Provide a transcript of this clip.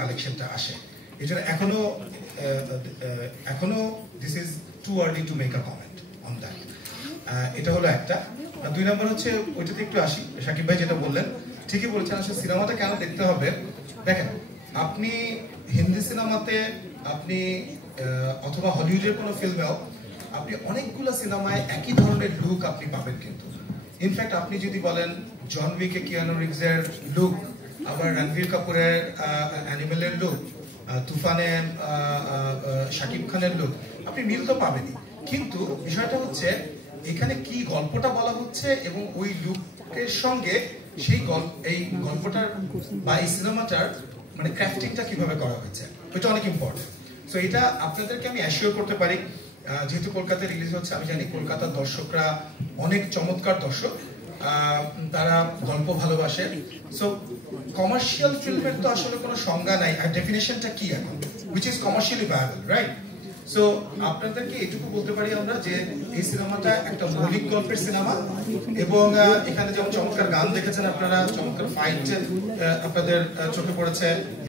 কালেকশনটা আসে। এই জন্য এখনো this is too early to make a comment on that. এটা হলো একটা। আর 2 নম্বর হচ্ছে ওইটাতে একটু আসি, শাকিব ভাই যেটা বললেন ঠিকই বলেছেন। আসলে সিনেমাটা কেন দেখতে হবে, দেখেন আপনি হিন্দি সিনেমাতে আপনি অথবা হলিউডের কোনো ফিল্মেও আপনি অনেকগুলো সিনেমায় একই ধরনের লুক আপনি পাবেন, কিন্তু ইনফ্যাক্ট আপনি যদি বলেন জন উইকে কিয়ানো রিভসের লুক, আবার রণবীর কাপুরের অ্যানিমেলের লুক, তুফানে শাকিব খানের লুক, আপনি মিল তো পাবেনই। কিন্তু বিষয়টা হচ্ছে এখানে কি গল্পটা বলা হচ্ছে এবং ওই লুকের সঙ্গে সেই এই গল্পটার বা এই সিনেমাটার মানে ক্রাফটিংটা কিভাবে করা হয়েছে, এটা অনেক ইম্পর্টেন্ট। সো এটা আপনাদেরকে আমি অ্যাসিওর করতে পারি, যেহেতু কলকাতায় রিলিজ হচ্ছে, আমি জানি কলকাতার দর্শকরা অনেক চমৎকার দর্শক, তারা গল্প ভালোবাসে। সো কমার্শিয়াল ফিল্মের তো আসলে কোনো সংজ্ঞা নাই, আর ডেফিনেশনটা কি এখন, which is commercially viable, right? So আপনাদেরকে এটুকু বলতে পারি আমরা যে এই সিনেমাটা একটা মৌলিক গল্পের সিনেমা, এবং এখানে যেমন চমৎকার গান দেখেছেন আপনারা, চমৎকার ফাইট আপনাদের চোখে পড়েছে।